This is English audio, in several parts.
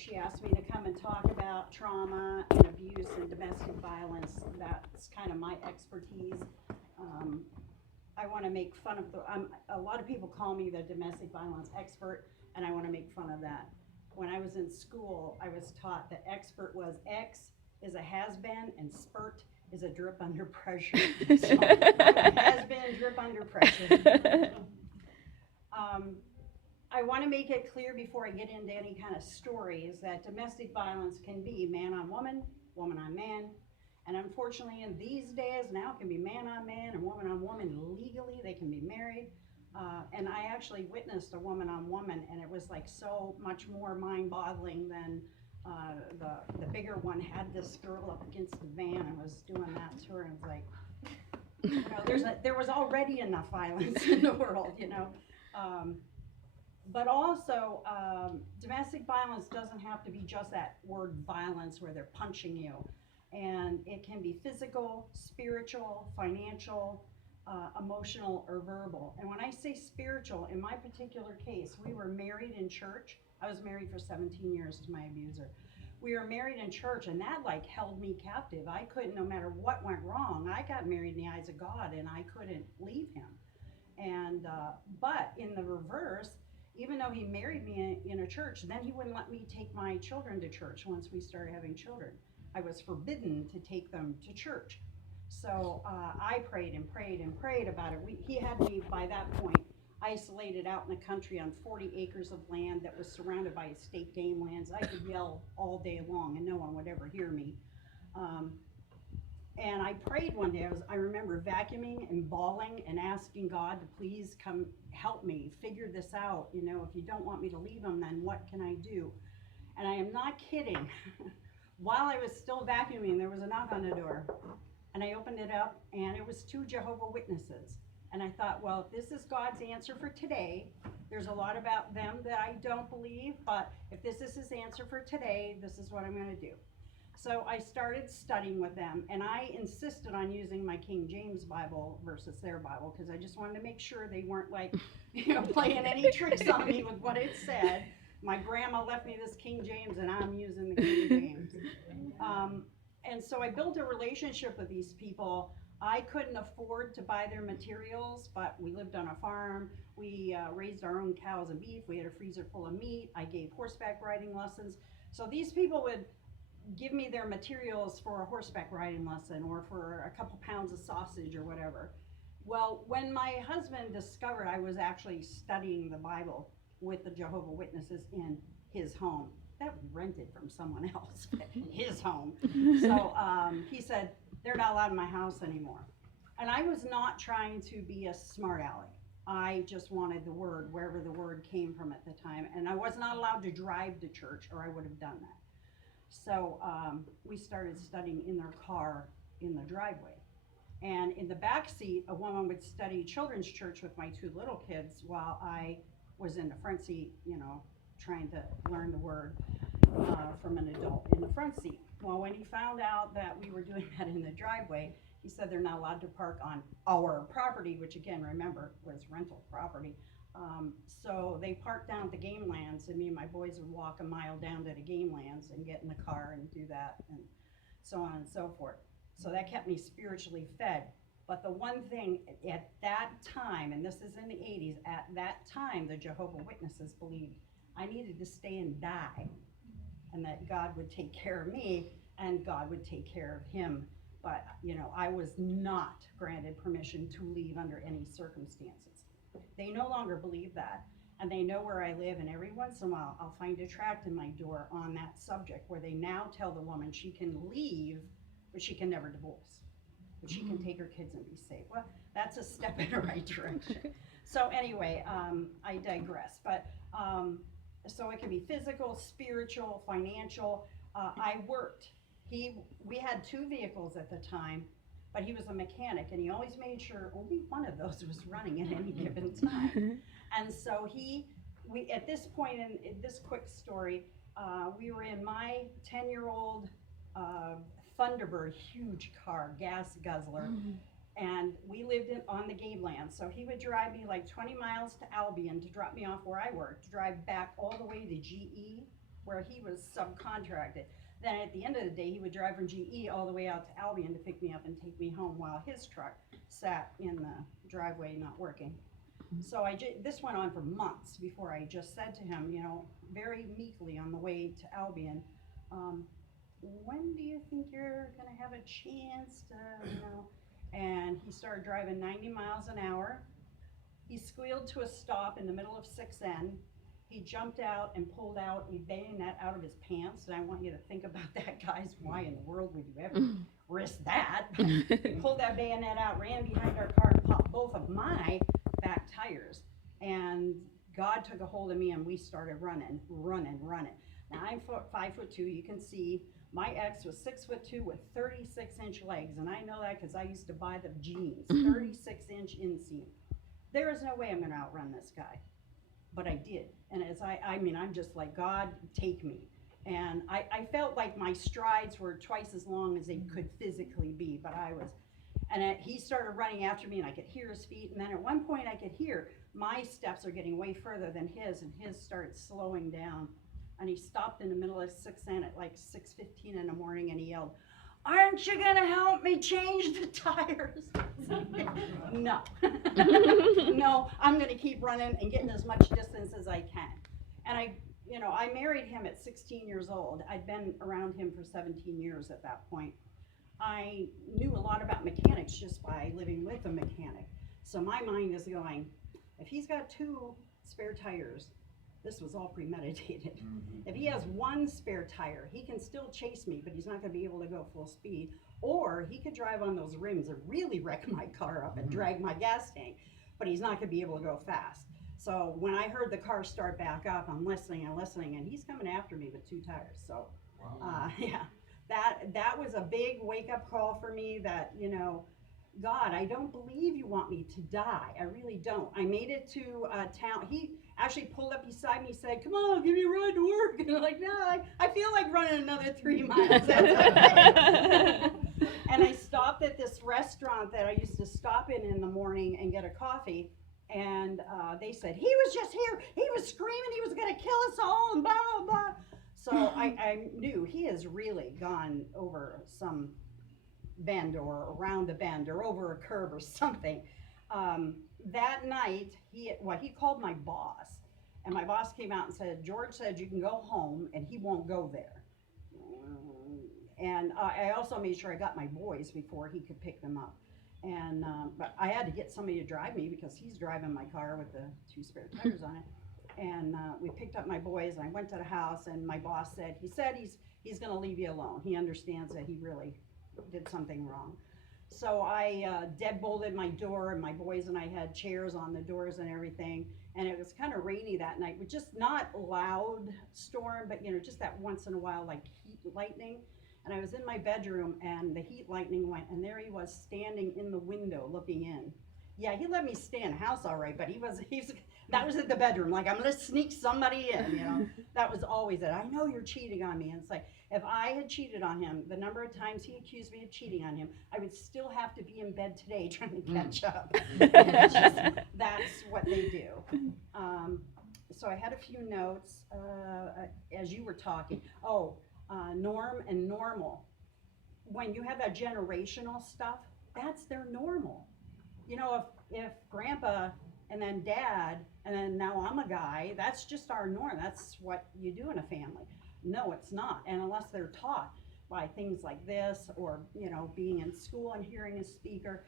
she asked me to come and talk about trauma and abuse and domestic violence. That's kind of my expertise. I want to make fun of a lot of people call me the domestic violence expert, and I want to make fun of that. When I was in school, I was taught that expert was X is a has-been and spurt is a drip under pressure. So I'm a has-been, drip under pressure. I want to make it clear before I get into any kind of stories that domestic violence can be man on woman, woman on man, and unfortunately in these days now it can be man on man and woman on woman legally. They can be married. And I actually witnessed a woman on woman, and it was like so much more mind-boggling than the bigger one had this girl up against the van and was doing that to her, and it's like, you know, there was already enough violence in the world, you know. But also, domestic violence doesn't have to be just that word violence where they're punching you. And it can be physical, spiritual, financial, emotional, or verbal. And when I say spiritual, in my particular case, we were married in church. I was married for 17 years to my abuser. We were married in church, and that like held me captive. I couldn't, no matter what went wrong, I got married in the eyes of God, and I couldn't leave him. And, but in the reverse, even though he married me in a church, then he wouldn't let me take my children to church once we started having children. I was forbidden to take them to church. So I prayed and prayed and prayed about it. He had me, by that point, isolated out in the country on 40 acres of land that was surrounded by estate game lands. I could yell all day long and no one would ever hear me. And I prayed one day. I remember vacuuming and bawling and asking God to please come help me figure this out. You know, if you don't want me to leave him, then what can I do? And I am not kidding. While I was still vacuuming, there was a knock on the door. And I opened it up, and it was 2 Jehovah's Witnesses. And I thought, well, if this is God's answer for today, there's a lot about them that I don't believe, but if this is his answer for today, this is what I'm going to do. So I started studying with them, and I insisted on using my King James Bible versus their Bible, because I just wanted to make sure they weren't like, you know, playing any tricks on me with what it said. My grandma left me this King James, and I'm using the King James. And so I built a relationship with these people. I couldn't afford to buy their materials, but we lived on a farm. We raised our own cows and beef. We had a freezer full of meat. I gave horseback riding lessons. So these people would give me their materials for a horseback riding lesson or for a couple pounds of sausage or whatever. Well, when my husband discovered I was actually studying the Bible with the Jehovah's Witnesses in his home, that we rented from someone else, his home. So he said, they're not allowed in my house anymore. And I was not trying to be a smart aleck. I just wanted the word, wherever the word came from at the time. And I was not allowed to drive to church, or I would have done that. So we started studying in their car in the driveway. And in the back seat, a woman would study children's church with my 2 little kids while I was in the front seat, you know, trying to learn the word from an adult in the front seat. Well, when he found out that we were doing that in the driveway, he said they're not allowed to park on our property, which again, remember, was rental property. So they parked down at the game lands, and me and my boys would walk a mile down to the game lands and get in the car and do that, and so on and so forth. So that kept me spiritually fed. But the one thing at that time, and this is in the 80s, at that time the Jehovah's Witnesses believed I needed to stay and die, and that God would take care of me and God would take care of him. But, you know, I was not granted permission to leave under any circumstances. They no longer believe that, and they know where I live, and every once in a while I'll find a tract in my door on that subject where they now tell the woman she can leave, but she can never divorce, but she can take her kids and be safe. Well, that's a step in the right direction. So anyway, I digress, but so it can be physical, spiritual, financial. I worked. We had 2 vehicles at the time, but he was a mechanic, and he always made sure only one of those was running at any given time. And so we at this point in this quick story, we were in my 10-year-old Thunderbird, huge car, gas guzzler, and we lived on the game land. So he would drive me like 20 miles to Albion to drop me off where I worked, to drive back all the way to GE where he was subcontracted. Then at the end of the day, he would drive from GE all the way out to Albion to pick me up and take me home while his truck sat in the driveway not working. So this went on for months before I just said to him, you know, very meekly on the way to Albion, when do you think you're gonna have a chance to, you know? And he started driving 90 miles an hour. He squealed to a stop in the middle of 6N. He jumped out and pulled out a bayonet out of his pants. And I want you to think about that, guys. Why in the world would you ever risk that? He pulled that bayonet out, ran behind our car, and popped both of my back tires. And God took a hold of me, and we started running. Now, I'm 5'2", you can see. My ex was 6'2" with 36-inch legs. And I know that because I used to buy the jeans, 36-inch inseam. There is no way I'm going to outrun this guy. But I did. And as I'm just like, God, take me. And I felt like my strides were twice as long as they could physically be, but I was. And he started running after me, and I could hear his feet. And then at one point I could hear my steps are getting way further than his, and his started slowing down. And he stopped in the middle of 6N at like 6:15 in the morning, and he yelled, "Aren't you gonna help me change the tires?" No. No, I'm gonna keep running and getting as much distance as I can. And I married him at 16 years old. I'd been around him for 17 years at that point. I knew a lot about mechanics just by living with a mechanic. So my mind is going, if he's got 2 spare tires, this was all premeditated. If he has 1 spare tire, he can still chase me, but he's not going to be able to go full speed. Or he could drive on those rims and really wreck my car up and drag my gas tank, but he's not going to be able to go fast. So when I heard the car start back up, I'm listening, and he's coming after me with 2 tires. So, yeah, that was a big wake-up call for me that, you know, God, I don't believe you want me to die. I really don't. I made it to town. He actually pulled up beside me, said, "Come on, give me a ride to work." And I'm like, "No, I feel like running another 3 miles." And I stopped at this restaurant that I used to stop in the morning and get a coffee. And they said, "He was just here. He was screaming he was going to kill us all and blah, blah, blah." So I knew he has really gone over some bend or around a bend or over a curb or something. That night, he called my boss. And my boss came out and said, "George said you can go home and he won't go there." And I also made sure I got my boys before he could pick them up. And but I had to get somebody to drive me because he's driving my car with the 2 spare tires on it. And we picked up my boys, and I went to the house, and my boss said he's going to leave you alone. He understands that he really did something wrong. So I deadbolted my door, and my boys and I had chairs on the doors and everything. And it was kind of rainy that night, with just not loud storm, but you know, just that once in a while like heat lightning. And I was in my bedroom, and the heat lightning went, and there he was standing in the window looking in. Yeah, he let me stay in the house all right, but that was at the bedroom. Like, I'm gonna sneak somebody in, you know. That was always it. I know you're cheating on me. And it's like, if I had cheated on him, the number of times he accused me of cheating on him, I would still have to be in bed today trying to catch up. It's just, that's what they do. So I had a few notes as you were talking. Norm and normal. When you have that generational stuff, that's their normal. You know, if grandpa and then dad and then now I'm a guy, that's just our norm. That's what you do in a family. No, it's not. And unless they're taught by things like this, or, you know, being in school and hearing a speaker,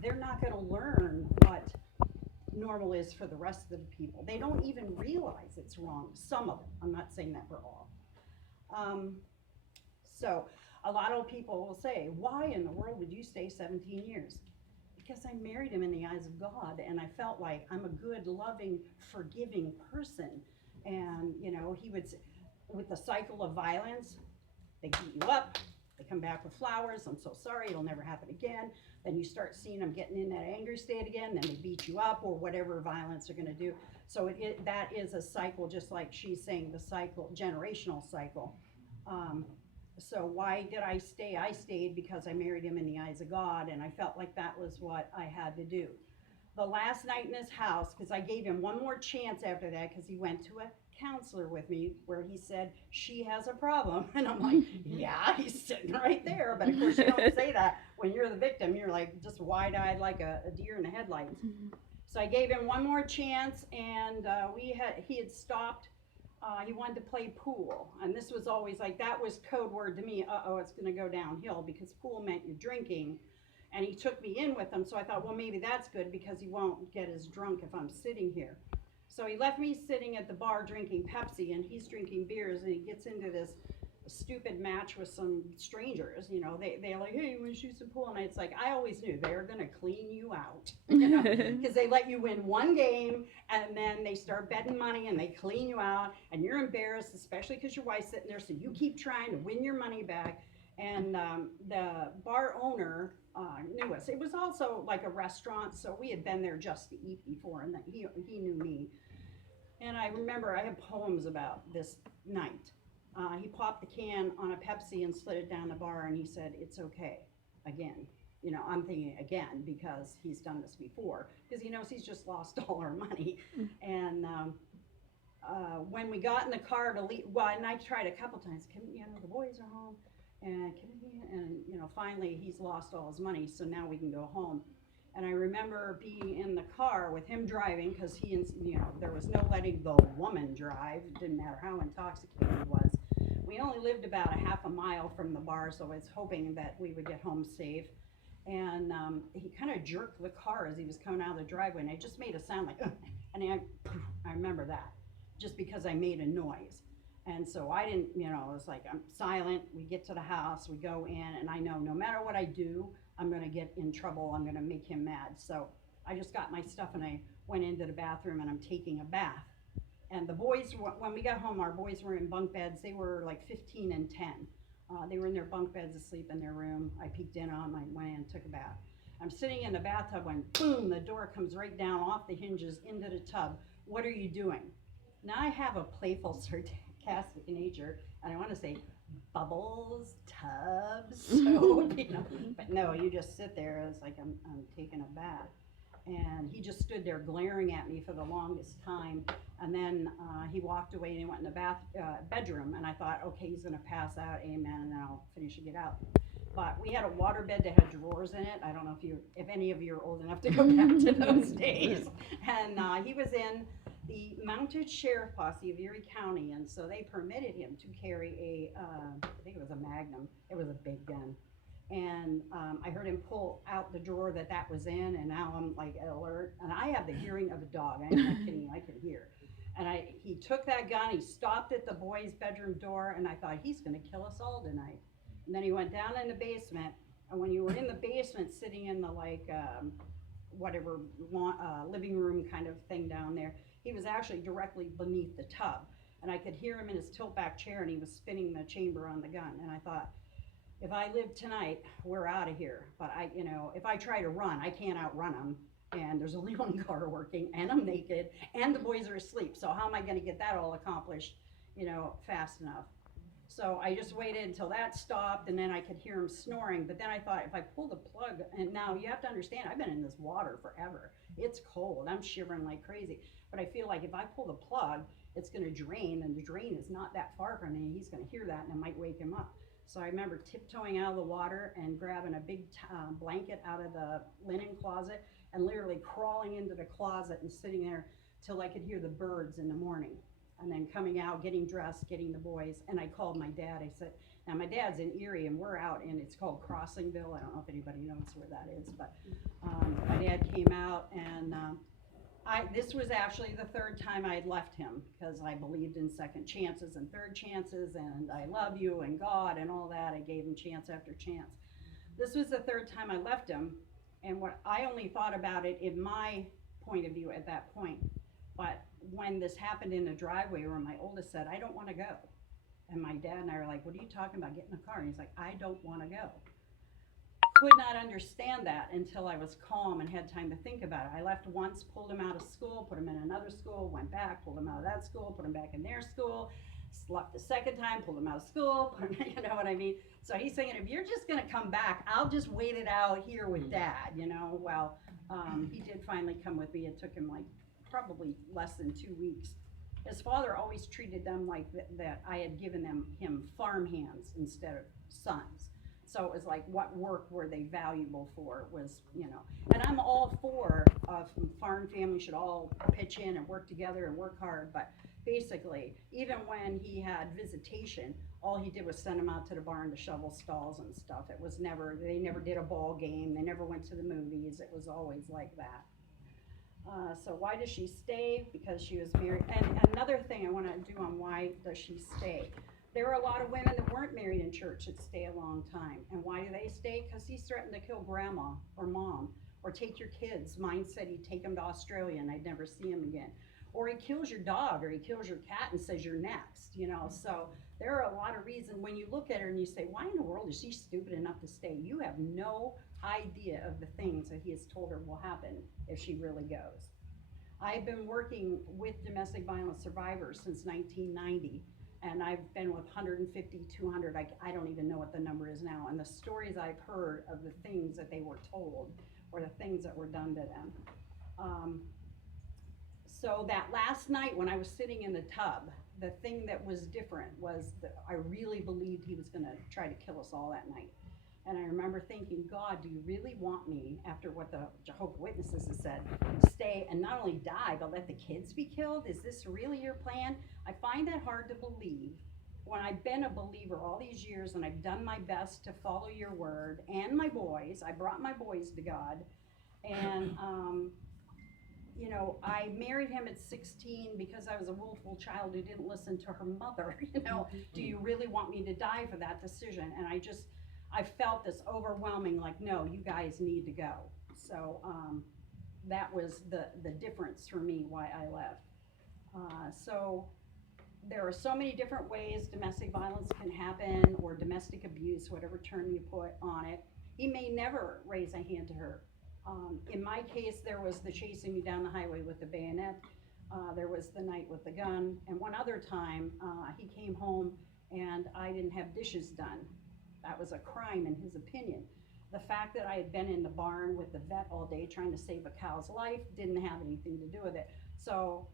they're not going to learn what normal is for the rest of the people. They don't even realize it's wrong. Some of them. I'm not saying that for all. So a lot of people will say, "Why in the world would you stay 17 years? Because I married him in the eyes of God, and I felt like I'm a good, loving, forgiving person." And, you know, he would, with the cycle of violence, they beat you up, they come back with flowers, "I'm so sorry, it'll never happen again." Then you start seeing them getting in that angry state again, then they beat you up, or whatever violence they're going to do. So that is a cycle, just like she's saying, the cycle, generational cycle. So why did I stay? I stayed because I married him in the eyes of God, and I felt like that was what I had to do. The last night in his house, because I gave him one more chance after that, because he went to a counselor with me where he said she has a problem, and I'm like, yeah, he's sitting right there. But of course you don't say that when you're the victim. You're like just wide-eyed like a deer in the headlights. So I gave him one more chance, and he had stopped. He wanted to play pool, and this was always like, that was code word to me. It's going to go downhill, because pool meant you're drinking. And he took me in with him, so I thought, well, maybe that's good, because he won't get as drunk if I'm sitting here. So he left me sitting at the bar drinking Pepsi, and he's drinking beers, and he gets into this stupid match with some strangers. They're like, hey, you want to shoot some pool? And it's like, I always knew they were going to clean you out, because they let you win one game, and then they start betting money, and they clean you out, and you're embarrassed, especially because your wife's sitting there, so you keep trying to win your money back. And the bar owner knew us. It was also like a restaurant, so we had been there just to eat before, and he knew me. And I remember I have poems about this night. He popped the can on a Pepsi and slid it down the bar, and he said, it's okay, again. I'm thinking again, because he's done this before, because he knows he's just lost all our money. And when we got in the car to leave, and I tried a couple times, the boys are home, and finally he's lost all his money, so now we can go home. And I remember being in the car with him driving, because there was no letting the woman drive. It didn't matter how intoxicated he was. We only lived about a half a mile from the bar, so I was hoping that we would get home safe. And he kind of jerked the car as he was coming out of the driveway, and it just made a sound like, and I remember that, just because I made a noise. And so I didn't, it was like, I'm silent. We get to the house, we go in, and I know no matter what I do, I'm going to get in trouble. I'm going to make him mad. So I just got my stuff, and I went into the bathroom, and I'm taking a bath. And the boys, when we got home, our boys were in bunk beds. They were like 15 and 10. They were in their bunk beds asleep in their room. I peeked in on them. I went in and took a bath. I'm sitting in the bathtub when, boom, the door comes right down off the hinges into the tub. What are you doing? Now I have a playful, sarcastic nature, and I want to say, bubbles, tubs, soap, but no, you just sit there. It's like I'm taking a bath. And he just stood there glaring at me for the longest time. And then he walked away and he went in the bedroom, and I thought, okay, he's going to pass out, amen, and then I'll finish and get out. But we had a waterbed that had drawers in it. I don't know if any of you are old enough to go back to those days. And he was in the Mounted Sheriff Posse of Erie County, and so they permitted him to carry I think it was a Magnum. It was a big gun. And I heard him pull out the drawer that was in, and now I'm like alert. And I have the hearing of a dog. I'm not kidding you, I can hear. And he took that gun, he stopped at the boys' bedroom door, and I thought, he's going to kill us all tonight. And then he went down in the basement, and when you were in the basement sitting in the living room kind of thing down there, he was actually directly beneath the tub. And I could hear him in his tilt-back chair, and he was spinning the chamber on the gun. And I thought, if I live tonight, we're out of here. But if I try to run, I can't outrun him. And there's only one car working, and I'm naked, and the boys are asleep. So how am I going to get that all accomplished, fast enough? So I just waited until that stopped, and then I could hear him snoring. But then I thought, if I pull the plug, and now you have to understand, I've been in this water forever. It's cold. I'm shivering like crazy. But I feel like if I pull the plug, it's going to drain, and the drain is not that far from me. He's going to hear that, and it might wake him up. So I remember tiptoeing out of the water and grabbing a big blanket out of the linen closet and literally crawling into the closet and sitting there till I could hear the birds in the morning. And then coming out, getting dressed, getting the boys. And I called my dad. I said, now my dad's in Erie, and we're out, and it's called Crossingville. I don't know if anybody knows where that is, but my dad came out, and this was actually the third time I had left him, because I believed in second chances and third chances, and I love you and God and all that. I gave him chance after chance. This was the third time I left him, and what I only thought about it in my point of view at that point. But when this happened in the driveway where my oldest said, I don't want to go. And my dad and I were like, what are you talking about? Get in the car. And he's like, I don't want to go. Could not understand that until I was calm and had time to think about it. I left once, pulled him out of school, put him in another school, went back, pulled him out of that school, put him back in their school, left the second time, pulled him out of school, you know what I mean? So he's thinking, if you're just going to come back, I'll just wait it out here with Dad, Well, he did finally come with me. It took him like probably less than 2 weeks. his father always treated them like that I had given him farm hands instead of sons. So it was like, what work were they valuable for was, and I'm all for farm families should all pitch in and work together and work hard, but basically, even when he had visitation, all he did was send them out to the barn to shovel stalls and stuff. It was never, they never did a ball game, they never went to the movies, it was always like that. So why does she stay? Because she was married. And another thing I want to do on why does she stay. There are a lot of women that weren't married in church that stay a long time. And why do they stay? Because he's threatened to kill grandma or mom, or take your kids. Mine said he'd take them to Australia and I'd never see him again. Or he kills your dog, or he kills your cat and says you're next, So there are a lot of reasons when you look at her and you say, why in the world is she stupid enough to stay? You have no idea of the things that he has told her will happen if she really goes. I've been working with domestic violence survivors since 1990, and I've been with 150, 200, I don't even know what the number is now, and the stories I've heard of the things that they were told or the things that were done to them. So that last night when I was sitting in the tub, the thing that was different was that I really believed he was going to try to kill us all that night. And I remember thinking, God, do you really want me, after what the Jehovah's Witnesses have said, stay and not only die, but let the kids be killed? Is this really your plan? I find that hard to believe when I've been a believer all these years and I've done my best to follow your word, and my boys. I brought my boys to God. And, I married him at 16 because I was a willful child who didn't listen to her mother. Do you really want me to die for that decision? And I felt this overwhelming, like, no, you guys need to go. So that was the difference for me why I left. So there are so many different ways domestic violence can happen, or domestic abuse, whatever term you put on it. He may never raise a hand to her. In my case, there was the chasing me down the highway with the bayonet. There was the night with the gun. And one other time, he came home and I didn't have dishes done. That was a crime in his opinion. The fact that I had been in the barn with the vet all day trying to save a cow's life didn't have anything to do with it. So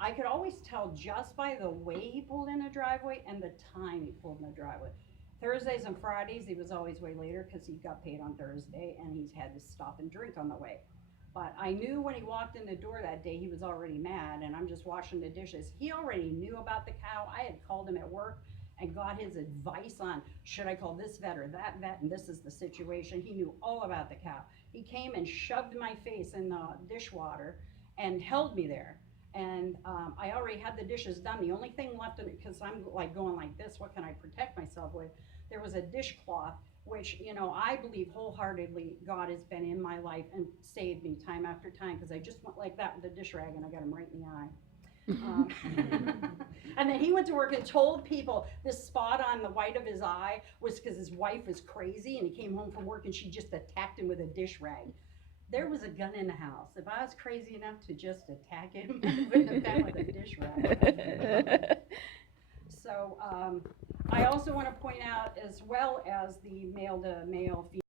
I could always tell just by the way he pulled in a driveway and the time he pulled in the driveway. Thursdays and Fridays, he was always way later because he got paid on Thursday and he's had to stop and drink on the way. But I knew when he walked in the door that day, he was already mad, and I'm just washing the dishes. He already knew about the cow. I had called him at work and got his advice on, should I call this vet or that vet, and this is the situation. He knew all about the cow. He came and shoved my face in the dishwater and held me there. And I already had the dishes done. The only thing left in it, because I'm like going like this, what can I protect myself with? There was a dishcloth, which, I believe wholeheartedly God has been in my life and saved me time after time, because I just went like that with the dish rag and I got him right in the eye. And then he went to work and told people this spot on the white of his eye was because his wife was crazy, and he came home from work and she just attacked him with a dish rag. There was a gun in the house. If I was crazy enough to just attack him, I wouldn't have been with a dish rag. So I also want to point out, as well as the male to male,